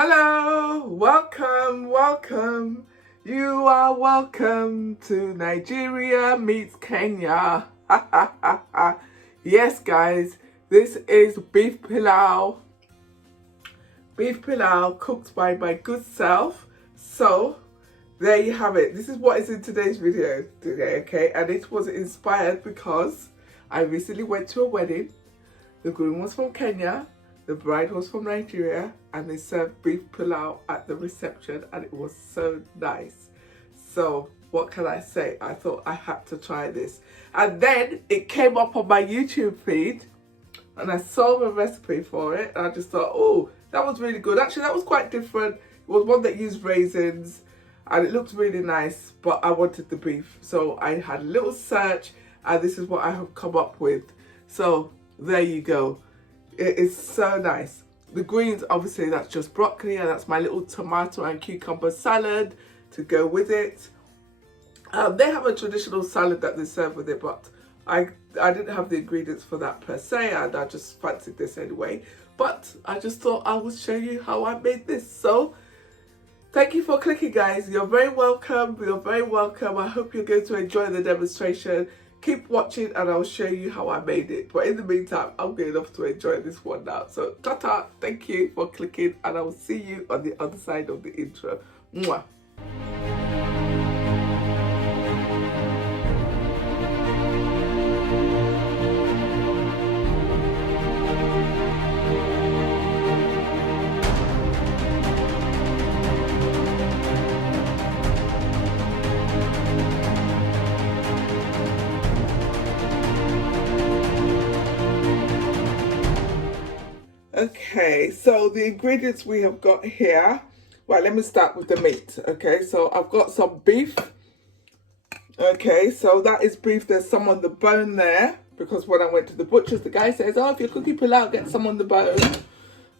Hello, welcome. You are welcome to Nigeria meets Kenya. Yes, guys, this is beef pilau. Beef pilau cooked by my good self. So, there you have it. This is what is in today's video today, okay? And it was inspired because I recently went to a wedding. The groom was from Kenya. The bride was from Nigeria, and they served beef pilau at the reception, and it was so nice. So what can I say? I thought I had to try this. And then it came up on my YouTube feed, and I saw the recipe for it, and I just thought, oh, that was really good. Actually, that was quite different. It was one that used raisins, and it looked really nice, but I wanted the beef. So I had a little search, and this is what I have come up with. So there you go. It is so nice. The greens, obviously, that's just broccoli, and that's my little tomato and cucumber salad to go with it. They have a traditional salad that they serve with it, but I didn't have the ingredients for that per se, and I just fancied this anyway. But I just thought I would show you how I made this. So thank you for clicking, guys. You're very welcome. You're very welcome. I hope you're going to enjoy the demonstration. Keep watching and I'll show you how I made it. But in the meantime, I'm going off to enjoy this one now. So ta-ta, thank you for clicking, and I will see you on the other side of the intro. Mwah. Okay, so the ingredients we have got here. Right, let me start with the meat. Okay, so I've got some beef. Okay, so that is beef. There's some on the bone there, because when I went to the butcher's, the guy says, oh, if you're cooking pilau, get some on the bone.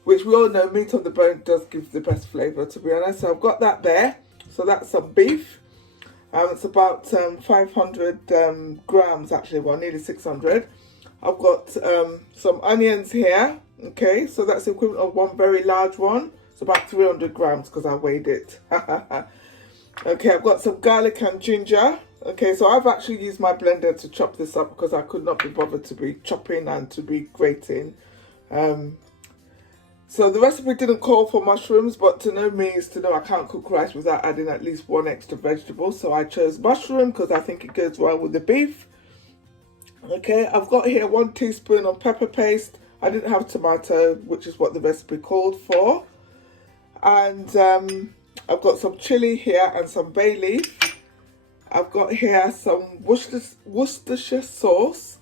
Which we all know meat on the bone does give the best flavour, to be honest. So I've got that there. So that's some beef. It's about 500 grams, actually, well, nearly 600. I've got some onions here. Okay, so that's the equivalent of one very large one. It's about 300 grams because I weighed it. Okay, I've got some garlic and ginger. Okay, so I've actually used my blender to chop this up because I could not be bothered to be chopping and to be grating. So the recipe didn't call for mushrooms, but to know me is to know I can't cook rice without adding at least one extra vegetable. So I chose mushroom because I think it goes well with the beef. Okay, I've got here 1 teaspoon of pepper paste. I didn't have tomato, which is what the recipe called for. And I've got some chilli here and some bay leaf. I've got here some Worcestershire sauce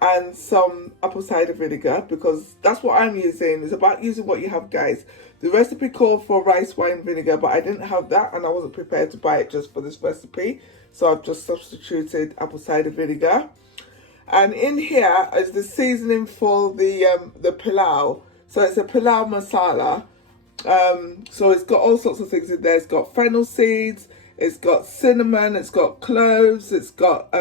and some apple cider vinegar, because that's what I'm using. It's about using what you have, guys. The recipe called for rice wine vinegar, but I didn't have that, and I wasn't prepared to buy it just for this recipe. So I've just substituted apple cider vinegar. And in here is the seasoning for the pilau. So it's a pilau masala. So it's got all sorts of things in there. It's got fennel seeds, it's got cinnamon, it's got cloves, it's got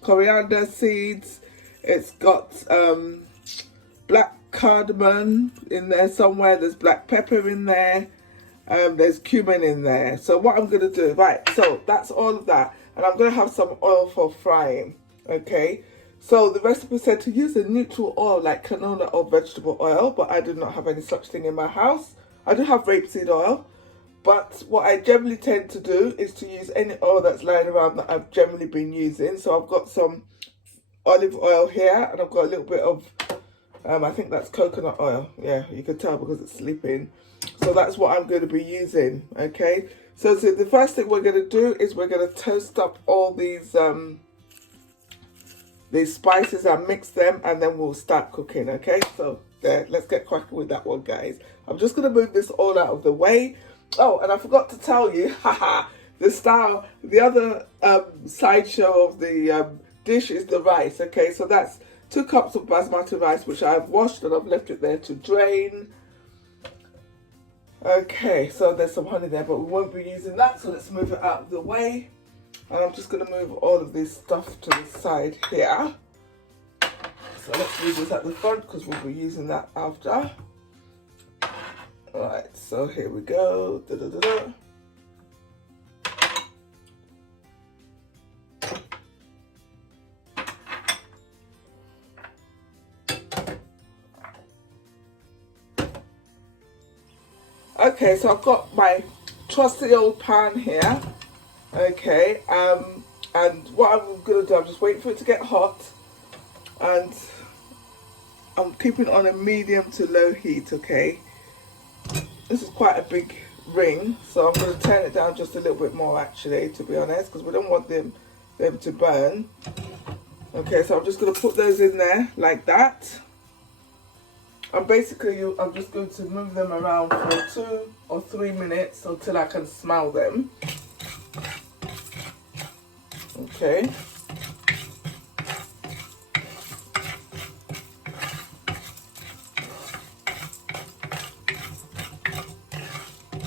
coriander seeds, it's got black cardamom in there somewhere, there's black pepper in there, there's cumin in there. So what I'm going to do, right, so that's all of that. And I'm going to have some oil for frying, okay? So the recipe said to use a neutral oil like canola or vegetable oil, but I do not have any such thing in my house. I do have rapeseed oil, but what I generally tend to do is to use any oil that's lying around that I've generally been using. So I've got some olive oil here, and I've got a little bit of, I think that's coconut oil. Yeah, you can tell because it's sleeping. So that's what I'm going to be using, okay? So the first thing we're going to do is we're going to toast up all these spices and mix them, and then we'll start cooking. Okay, so there, let's get cracking with that one, guys. I'm just going to move this all out of the way. Oh, and I forgot to tell you, haha, the other side show of the dish is the rice. Okay, so that's 2 cups of basmati rice, which I've washed and I've left it there to drain. Okay, so there's some honey there, but we won't be using that, so let's move it out of the way. And I'm just going to move all of this stuff to the side here. So let's leave this at the front because we'll be using that after. Alright, so here we go. Da, da, da, da. Okay, so I've got my trusty old pan here. Okay, and what I'm gonna do, I'm just waiting for it to get hot, and I'm keeping it on a medium to low heat. Okay, this is quite a big ring, so I'm gonna turn it down just a little bit more, actually, to be honest, because we don't want them to burn. Okay, so I'm just gonna put those in there like that. And basically, I'm just going to move them around for 2 or 3 minutes until I can smell them. Okay.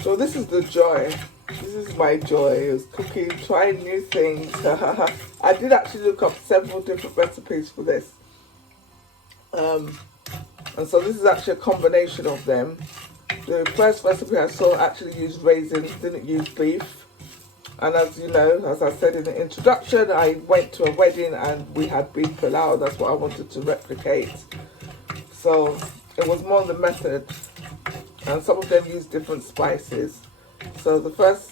So this is the joy. This is my joy, is cooking, trying new things. I did actually look up several different recipes for this. And so this is actually a combination of them. The first recipe I saw actually used raisins, didn't use beef. And as you know, as I said in the introduction, I went to a wedding and we had beef pilau. That's what I wanted to replicate. So it was more the method. And some of them use different spices. So the first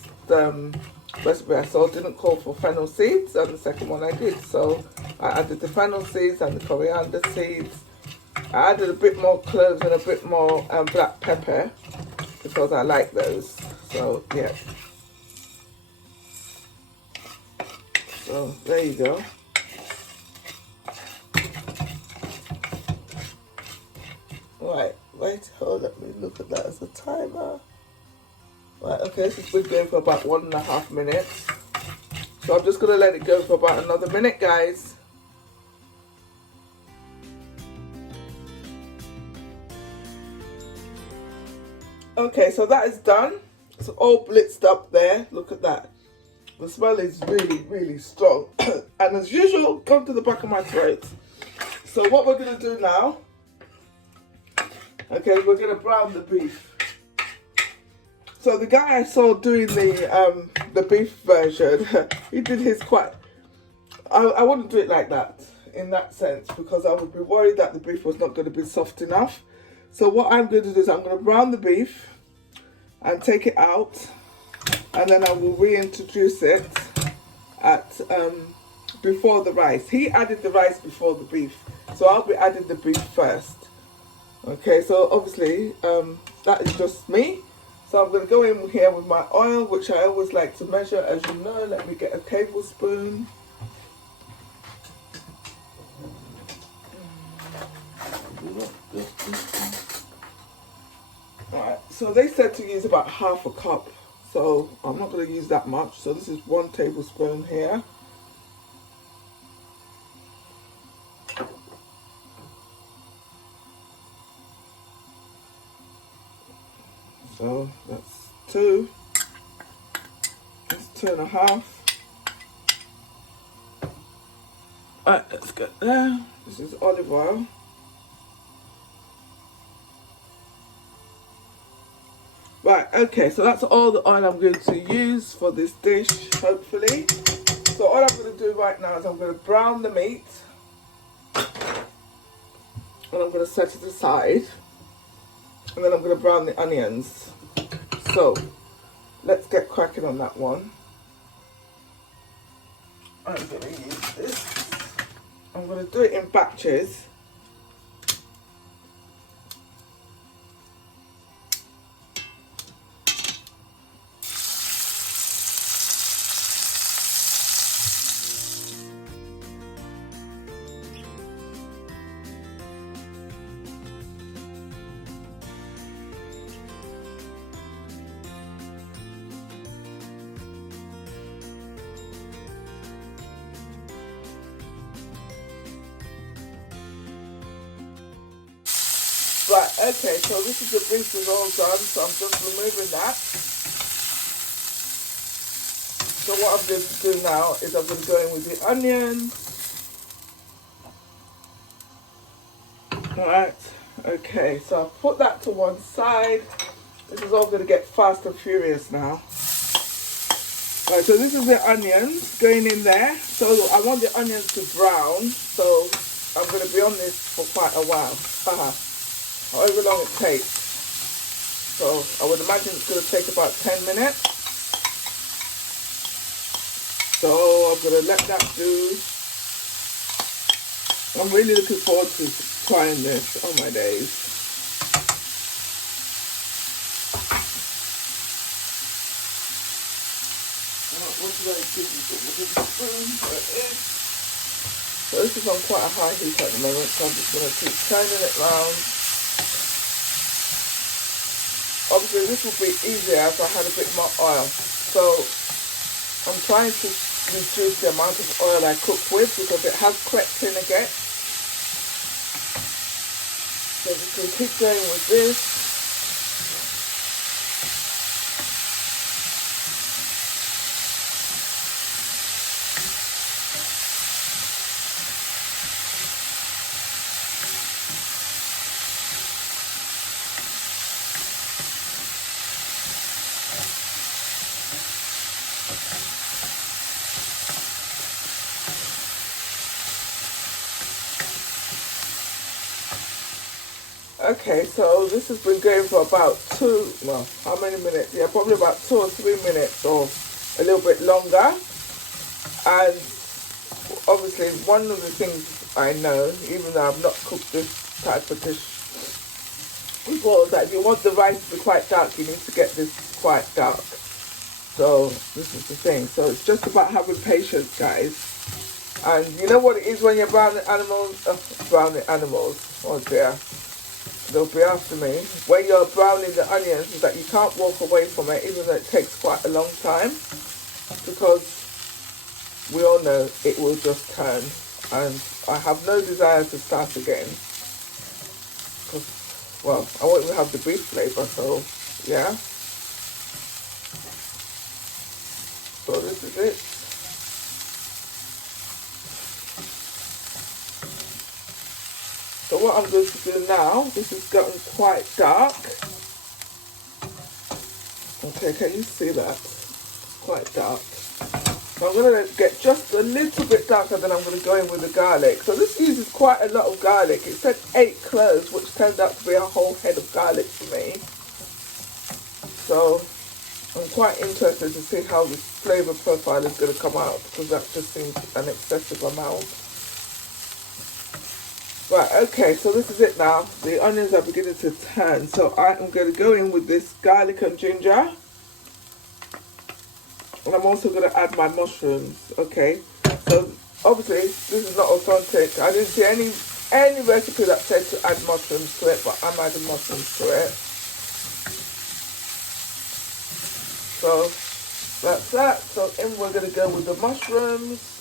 recipe I saw didn't call for fennel seeds, and the second one I did. So I added the fennel seeds and the coriander seeds. I added a bit more cloves and a bit more black pepper because I like those. So yeah. So there you go. Right, hold up, let me look at that as a timer. Right, okay, this has been going for about 1.5 minutes. So I'm just gonna let it go for about another minute, guys. Okay, so that is done. It's all blitzed up there. Look at that. The smell is really, really strong. And as usual, gone to the back of my throat. So what we're going to do now, okay, we're going to brown the beef. So the guy I saw doing the beef version, he did his quite... I wouldn't do it like that, in that sense, because I would be worried that the beef was not going to be soft enough. So what I'm going to do is I'm going to brown the beef and take it out, and then I will reintroduce it at before the rice. He added the rice before the beef, so I'll be adding the beef first. Okay, so obviously that is just me. So I'm going to go in here with my oil, which I always like to measure, as you know. Let me get a tablespoon. Alright, so they said to use about 1/2 cup, so I'm not going to use that much. So this is 1 tablespoon here. So that's 2. That's 2.5. Alright, let's get there. This is olive oil. Right, okay, so that's all the oil I'm going to use for this dish, hopefully. So all I'm going to do right now is I'm going to brown the meat. And I'm going to set it aside. And then I'm going to brown the onions. So, let's get cracking on that one. I'm going to use this. I'm going to do it in batches. Right, okay, so this is the beef is all done, so I'm just removing that. So what I'm going to do now is I'm going to go in with the onions. Alright, okay, so I've put that to one side. This is all going to get fast and furious now. Right, so this is the onions going in there. So I want the onions to brown. So I'm going to be on this for quite a while. However long it takes. So I would imagine it's going to take about 10 minutes. So I'm going to let that do. I'm really looking forward to trying this. Oh my days. What should I give you? With a spoon? There it is. So this is on quite a high heat at the moment, so I'm just going to keep turning it round. Obviously this will be easier if I had a bit more oil. So I'm trying to reduce the amount of oil I cook with because it has crept in again. So we can keep going with this. Okay, so this has been going for about how many minutes? Yeah, probably about 2 or 3 minutes or a little bit longer. And obviously one of the things I know, even though I've not cooked this type of dish before, is that if you want the rice to be quite dark, you need to get this quite dark. So this is the thing. So it's just about having patience, guys. And you know what it is when you're browning animals? Oh dear. They'll be after me. When you're browning the onions, is that you can't walk away from it, even though it takes quite a long time, because we all know it will just turn, and I have no desire to start again. Because, well, I won't even have the beef flavour, so yeah. So this is it. So what I'm going to do now, this is getting quite dark. Okay, can you see that? It's quite dark. So I'm going to get just a little bit darker, then I'm going to go in with the garlic. So this uses quite a lot of garlic. It said 8 cloves, which turned out to be a whole head of garlic for me. So I'm quite interested to see how the flavour profile is going to come out, because that just seems an excessive amount. Right, okay, so this is it now. The onions are beginning to turn. So I am going to go in with this garlic and ginger. And I'm also going to add my mushrooms, okay? So obviously this is not authentic. I didn't see any recipe that said to add mushrooms to it, but I'm adding mushrooms to it. So that's that. So in we're going to go with the mushrooms.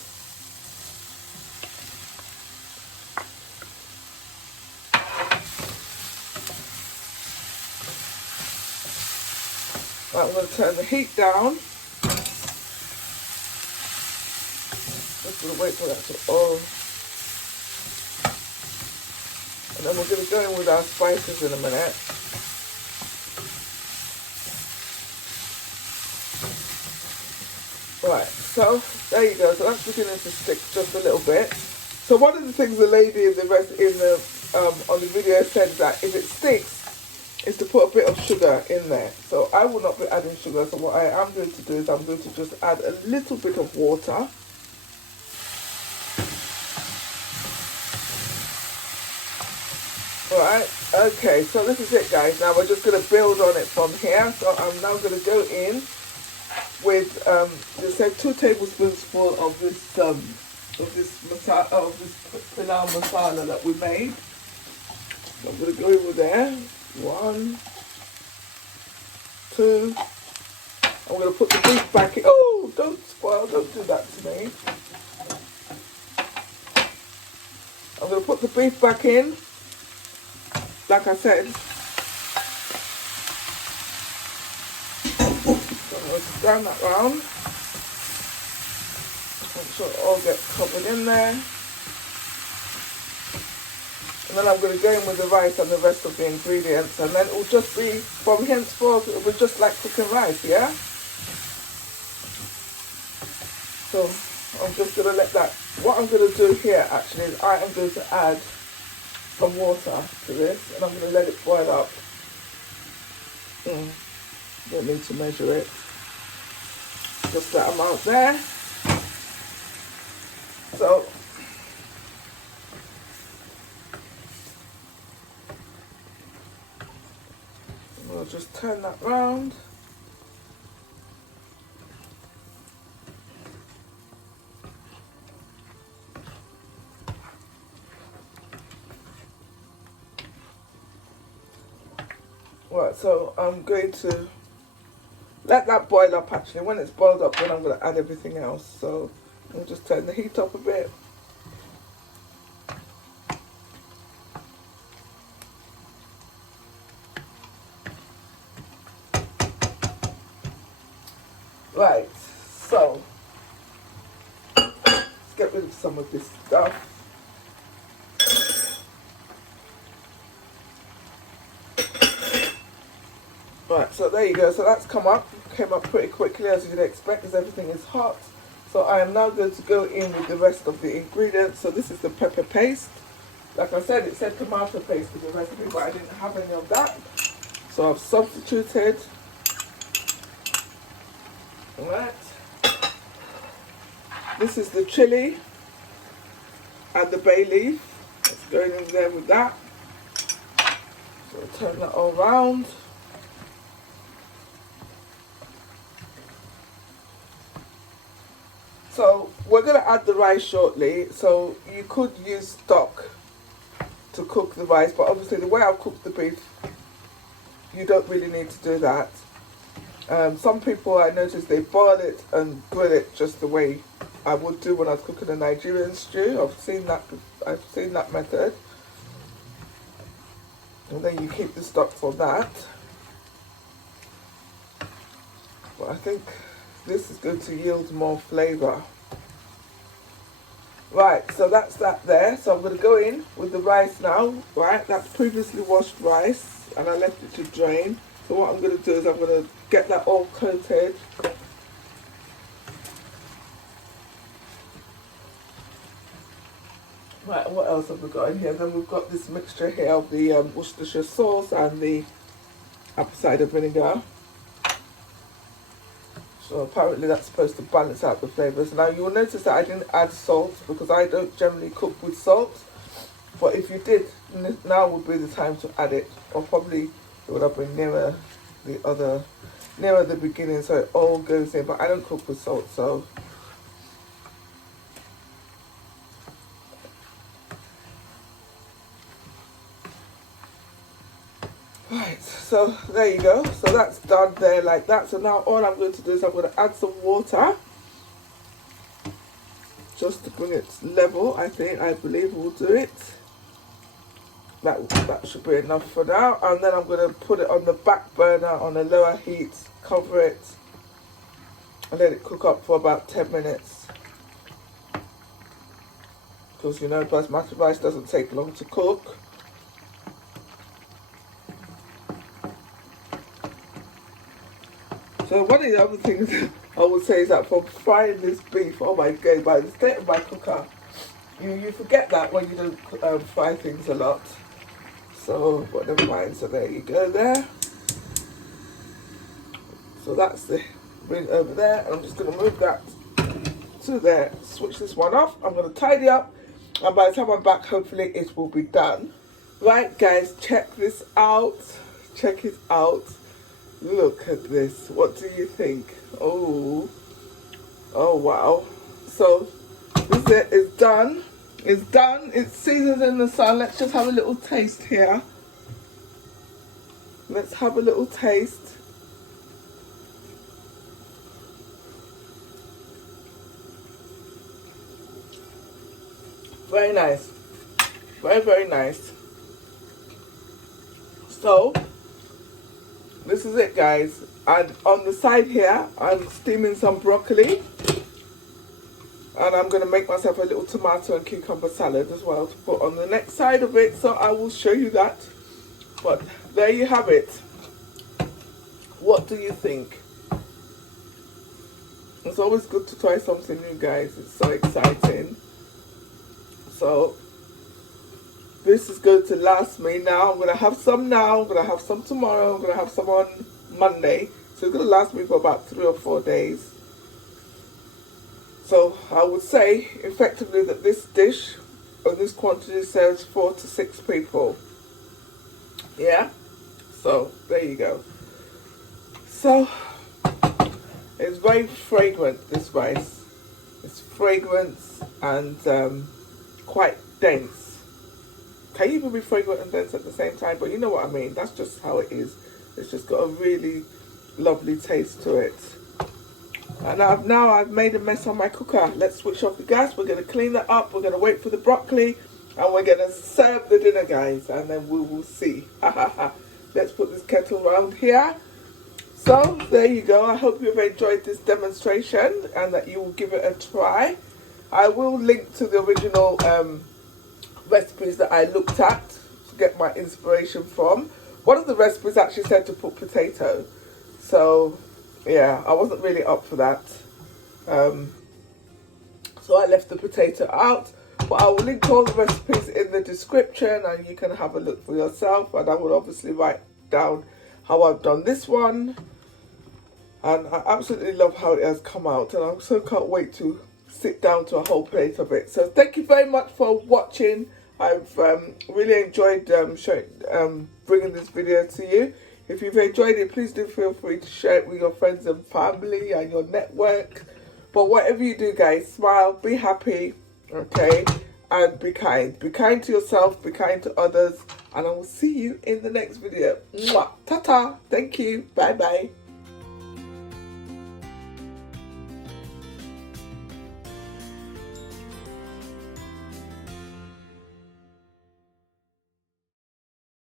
Right, I'm going to turn the heat down. Just going to wait for that to oil. And then we're going to go in with our spices in a minute. Right, so there you go. So that's beginning to stick just a little bit. So one of the things the lady in the on the video said is that if it sticks, is to put a bit of sugar in there. So I will not be adding sugar. So what I am going to do is I'm going to just add a little bit of water. Alright, okay, so this is it, guys. Now we're just going to build on it from here. So I'm now going to go in with just say 2 tablespoons full of this pilau masala that we made. So I'm going to go in with there. 1, 2. I'm going to put the beef back in. Oh, don't spoil, don't do that to me. I'm going to put the beef back in, like I said. So I'm going to turn that round. Make sure it all gets covered in there. And then I'm going to go in with the rice and the rest of the ingredients, and then it will just be, from henceforth, it will be just like cooking rice, yeah? So I'm just going to let that, what I'm going to do here actually is I am going to add some water to this, and I'm going to let it boil up. Don't need to measure it. Just that amount there. So we'll just turn that round. Right, so I'm going to let that boil up actually. When it's boiled up, then I'm going to add everything else. So I'll just turn the heat up a bit. Right, so let's get rid of some of this stuff. Right, so there you go. So that's came up pretty quickly, as you'd expect, as everything is hot. So I am now going to go in with the rest of the ingredients. So this is the pepper paste. Like I said, it said tomato paste in the recipe, but I didn't have any of that. So I've substituted. Alright. This is the chili and the bay leaf. It's going in there with that. So I'll turn that all around. So we're going to add the rice shortly. So you could use stock to cook the rice, but obviously the way I've cooked the beef, you don't really need to do that. Some people, I noticed, they boil it and grill it just the way I would do when I was cooking a Nigerian stew. I've seen that method. And then you keep the stock for that. But I think this is going to yield more flavour. Right, so that's that there. So I'm going to go in with the rice now. Right, that's previously washed rice, and I left it to drain. So what I'm going to do is I'm going to get that all coated. Right, what else have we got in here? Then we've got this mixture here of the Worcestershire sauce and the apple cider vinegar. So apparently that's supposed to balance out the flavours. Now you will notice that I didn't add salt because I don't generally cook with salt. But if you did, now would be the time to add it. Or probably it would have been nearer the beginning, so it all goes in. But I don't cook with salt, so. Right, so there you go. So that's done there like that. So now all I'm going to do is I'm going to add some water. Just to bring it level, I believe we'll do it. That should be enough for now. And then I'm going to put it on the back burner on a lower heat, cover it, and let it cook up for about 10 minutes. Because you know, basmati rice doesn't take long to cook. So one of the other things I would say is that for frying this beef, oh my god, by the state of my cooker, you forget that when you don't fry things a lot. So, but never mind. So there you go there. So that's the ring over there. And I'm just going to move that to there. Switch this one off. I'm going to tidy up. And by the time I'm back, hopefully it will be done. Right, guys, check this out. Check it out. Look at this. What do you think? Oh wow. So this is it. It's done. It's done. It's seasoned in the sun. Let's just have a little taste here. Let's have a little taste. Very nice. Very, very nice. So this is it, guys. And on the side here, I'm steaming some broccoli. And I'm going to make myself a little tomato and cucumber salad as well to put on the next side of it. So I will show you that. But there you have it. What do you think? It's always good to try something new, guys. It's so exciting. So this is going to last me now. I'm going to have some now. I'm going to have some tomorrow. I'm going to have some on Monday. So it's going to last me for about 3 or 4 days. So I would say effectively that this dish or this quantity serves 4 to 6 people. Yeah? So there you go. So it's very fragrant, this rice. It's fragrant and quite dense. Can you even be fragrant and dense at the same time? But you know what I mean. That's just how it is. It's just got a really lovely taste to it. And I've made a mess on my cooker. Let's switch off the gas. We're going to clean that up. We're going to wait for the broccoli. And we're going to serve the dinner, guys. And then we will see. Let's put this kettle around here. So, there you go. I hope you've enjoyed this demonstration and that you will give it a try. I will link to the original recipes that I looked at to get my inspiration from. One of the recipes actually said to put potato. So, yeah, I wasn't really up for that. So I left the potato out. But I will link all the recipes in the description and you can have a look for yourself. And I will obviously write down how I've done this one. And I absolutely love how it has come out. And I so can't wait to sit down to a whole plate of it. So thank you very much for watching. I've really enjoyed bringing this video to you. If you've enjoyed it, please do feel free to share it with your friends and family and your network. But whatever you do, guys, smile, be happy, okay? And be kind. Be kind to yourself, be kind to others. And I will see you in the next video. Mwah. Ta-ta. Thank you. Bye-bye.